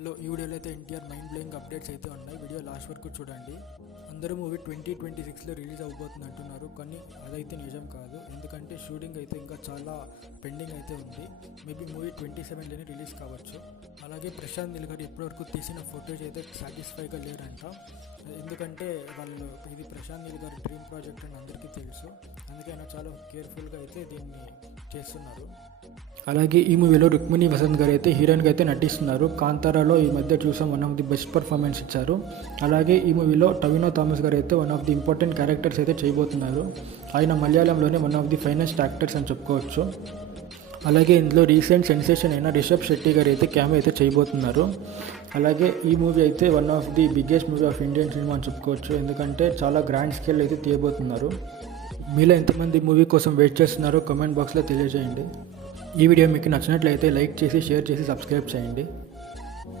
ఈ వీడియోలో అయితే ఎన్టీఆర్ మైండ్ బ్లోయింగ్ అప్డేట్స్ అయితే ఉన్నాయి. వీడియో లాస్ట్ వరకు చూడండి. అందరూ మూవీ 2026లో రిలీజ్ అవబోతుంది అంటున్నారు, కానీ అదైతే నిజం కాదు. ఎందుకంటే షూటింగ్ అయితే ఇంకా చాలా పెండింగ్ అయితే ఉంది. మేబీ మూవీ 27లోనే రిలీజ్ కావచ్చు. అలాగే ప్రశాంత్ నీల్ గారు ఇప్పటివరకు తీసిన ఫుటేజ్ అయితే సాటిస్ఫైగా లేరంట. ఎందుకంటే ఇది ప్రశాంత్ నీల్ గారి డ్రీమ్ ప్రాజెక్ట్ అని అందరికీ తెలుసు. అందుకే ఆయన చాలా కేర్ఫుల్గా అయితే దీన్ని చేస్తున్నారు. అలాగే ఈ మూవీలో రుక్మిణి వసంత్ గారు అయితే హీరోయిన్గా అయితే నటిస్తున్నారు. కాంతారాలో ఈ మధ్య చూసాం, one of the best performance ఇచ్చారు. అలాగే ఈ మూవీలో టవినో థామస్ గారు అయితే one of the important characters అయితే చేయబోతున్నారు. ఆయన మలయాళంలోనే one of the finest actors అని చెప్పుకోవచ్చు. అలాగే ఇందులో రీసెంట్ సెన్సేషన్ అయిన రిషబ్ శెట్టి గారు అయితే క్యామెరా అయితే చేయబోతున్నారు. అలాగే ఈ మూవీ అయితే one of the biggest movie of Indian cinema అని చెప్పుకోవచ్చు. ఎందుకంటే చాలా గ్రాండ్ స్కేల్ అయితే తీయబోతున్నారు. మీలో ఎంతమంది మూవీ కోసం వెయిట్ చేస్తున్నారో కామెంట్ బాక్స్లో తెలియజేయండి. ఈ వీడియో మీకు నచ్చినట్లయితే లైక్ చేసి, షేర్ చేసి, సబ్స్క్రైబ్ చేయండి.